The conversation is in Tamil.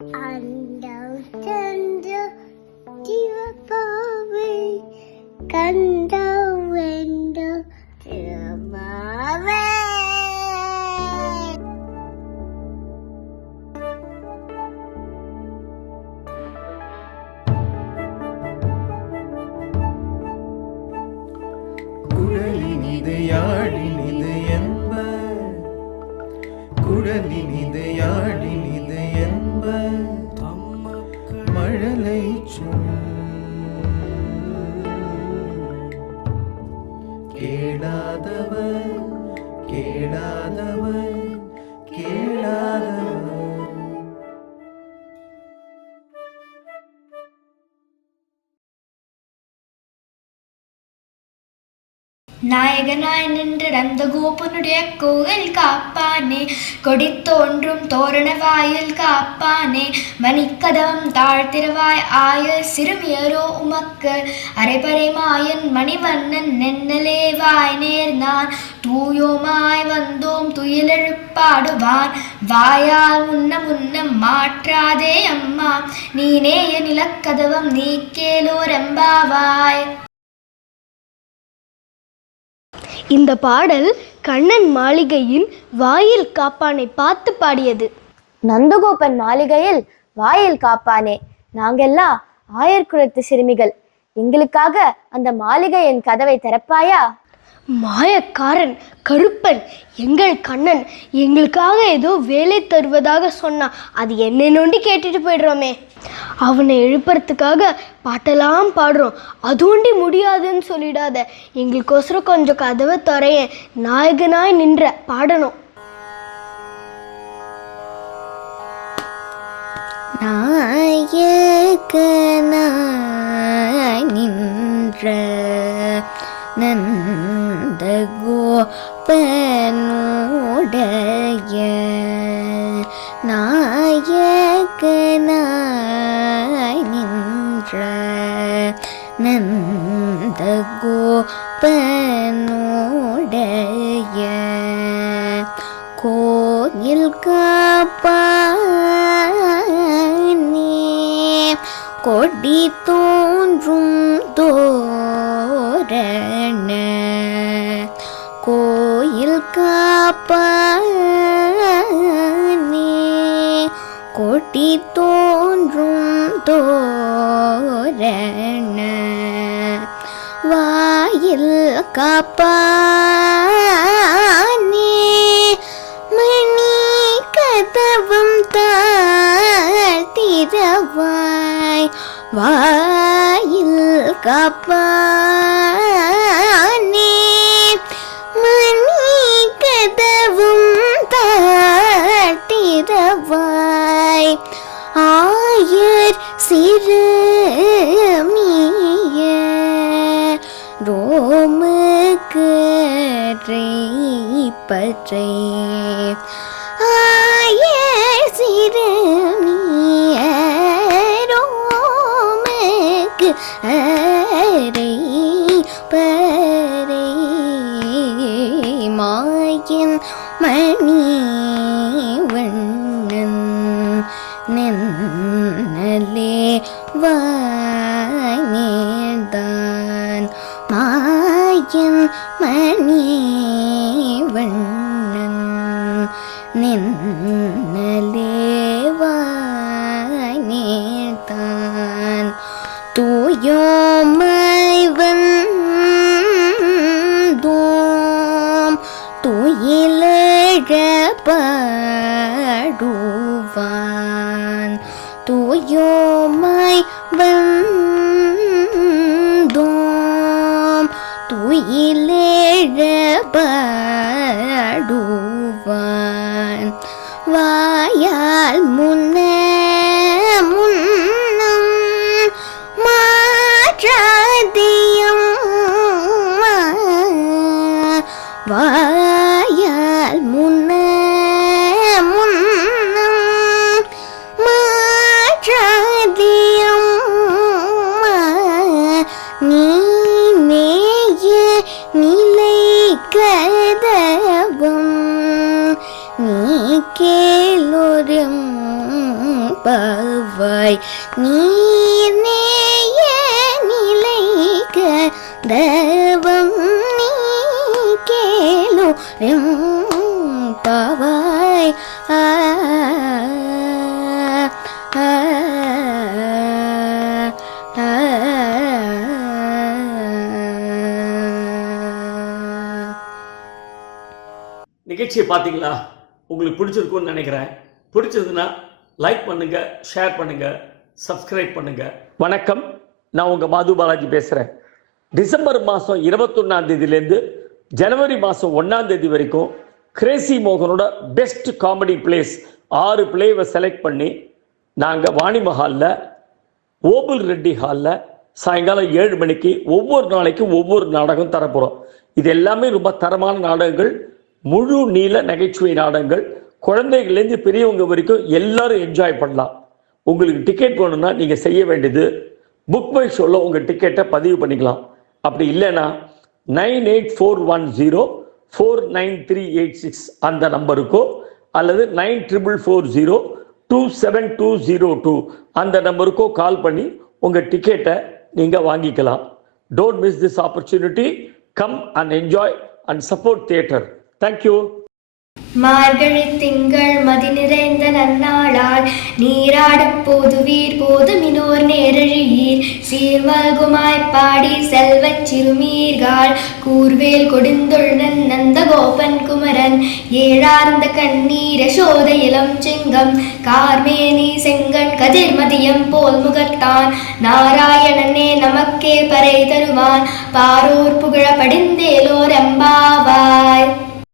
அண்டம் சென்ற சிவபாவை கண்டம் வென்ற சிவபாவை. குழலினிது யாழினிது என்ப, குழலினிது யாழினிது என்ப, மழலை சொல் கேளாதவர் கேளாதவர் கேளாதவர். நாயகனாய் நின்று நந்தகோபனுடைய கோயில் காப்பானே, கொடி தோன்றும் தோரண வாயில் காப்பானே, மணிக்கதவம் தாழ்த்திரவாய் ஆய சிறுமியரோ உமக்கு, அரைபறை மாயன் மணிவண்ணன் நென்னலே வாய் நேர்ந்தான், தூயோமாய் வந்தோம் துயிலெழுப்பாடுவான், வாயால் முன்னம் மாற்றாதே அம்மா, நீனேய நிலக்கதவம் நீக்கேலோரெம்பாவாய். இந்த பாடல் கண்ணன் மாளிகையின் வாயில் காப்பானை பார்த்து பாடியது. நந்தகோபன் மாளிகையில் வாயில் காப்பானே, நாங்கெல்லாம் ஆயர்குலத்து சிறுமிகள், எங்களுக்காக அந்த மாளிகையின் கதவை திறப்பாயா? மாயக்காரன் கருப்பன் எங்கள் கண்ணன் எங்களுக்காக ஏதோ வேலை தருவதாக சொன்னான். அது என்ன நோண்டி கேட்டுட்டு போயிடுறோமே. அவனை எழுப்புறதுக்காக பாட்டெல்லாம் பாடுறோம். அது ஒண்டி முடியாதுன்னு சொல்லிடாத. எங்களுக்கோசரம் கொஞ்சம் கதவை தரையேன். நாயகனாய் நின்ற பாடணும். நாயகனாய் நின்ற நந்தகோபனுடைய நாயகனாய் நின்ற நந்தகோபனுடைய கோயில் காப்பானே, கொடி தோன்றும் தோரண கோயில் காப்பானே, கொடி தோன்றும் தோரண வாயில் காப்பானே, மணி கதவம் தாழ்த்திரவாய், வாயில் காப்பானே, மணி கதவும் தாழ்த்திரவாய், ஆயர் சிறுமிய ரோமக்கரை பற்றை, ஆயர் சிறுமிய ரோமக்கு அரை பறை, மாயன் மணி வண்ணன் நென்னலே வாய் நேர்ந்தான், மாயன் மணி வண்ணன் நென்னலே வாய் நேர்ந்தான், தூயோமாய் வந்தோம் துயிலெழப்பாடுவான், தூயோமாய் வந்தோம் துயிலெழப்பாடுவான், வாயால் முன்னம் மாற்றாதியம், வாயால் முன்னம் மாற்றாதியம், நீ நேய நிலை கத பாவாய் நீர் நேய நிலைக்க தவம் நீ கேளு பாவாய் நிகழ்ச்சியை பார்த்தீங்களா? உங்களுக்கு பிடிச்சிருக்குன்னு நினைக்கிறேன். பிடிச்சதுன்னா லைக் பண்ணுங்க, ஷேர் பண்ணுங்க, சப்ஸ்கிரைப் பண்ணுங்க. வணக்கம், நான் உங்க மாது பாலாஜி பேசுறேன். டிசம்பர் மாதம் 21ஆம் தேதியிலேருந்து ஜனவரி மாதம் 1ஆம் தேதி வரைக்கும் கிரேசி மோகனோட பெஸ்ட் காமெடி பிளேஸ் 6 பிளேவை செலக்ட் பண்ணி நாங்கள் வாணிமஹாலில் ஓபுல் ரெட்டி ஹாலில் சாயங்காலம் 7 மணிக்கு ஒவ்வொரு நாளைக்கும் ஒவ்வொரு நாடகம் தரப்போகிறோம். இது எல்லாமே ரொம்ப தரமான நாடகங்கள், முழு நீள நகைச்சுவை நாடகங்கள். குழந்தைகள்லேருந்து பெரியவங்க வரைக்கும் எல்லாரும் என்ஜாய் பண்ணலாம். உங்களுக்கு டிக்கெட் வேணும்னா நீங்கள் செய்ய வேண்டியது புக் மை ஷோவில் உங்கள் டிக்கெட்டை பதிவு பண்ணிக்கலாம். அப்படி இல்லைன்னா 9841049386 அந்த நம்பருக்கோ அல்லது 9440272202 அந்த நம்பருக்கோ கால் பண்ணி உங்கள் டிக்கெட்டை நீங்கள் வாங்கிக்கலாம். Don't miss this opportunity. Come and enjoy and support theatre. Thank you. Margazhi திங்கள் மதி நிறைந்த நன்னாளால் நீராடப் போதுவீர் போதுமினோர் நேரழியீர் சீர்மல்குமாய் பாடி செல்வச் சிறுமீர்கால் கூர்வேல் கொடுந்துள்ளன் நந்த கோபன் குமரன் ஏழார்ந்த கண்ணீர சோத இளம் சிங்கம் கார்மேனி செங்கண் கதிர்மதியம் போல் முகத்தான் நாராயணனே நமக்கே பறை தருவான் பாரோர் புகழ படிந்தேலோர் எம்பாவாய்.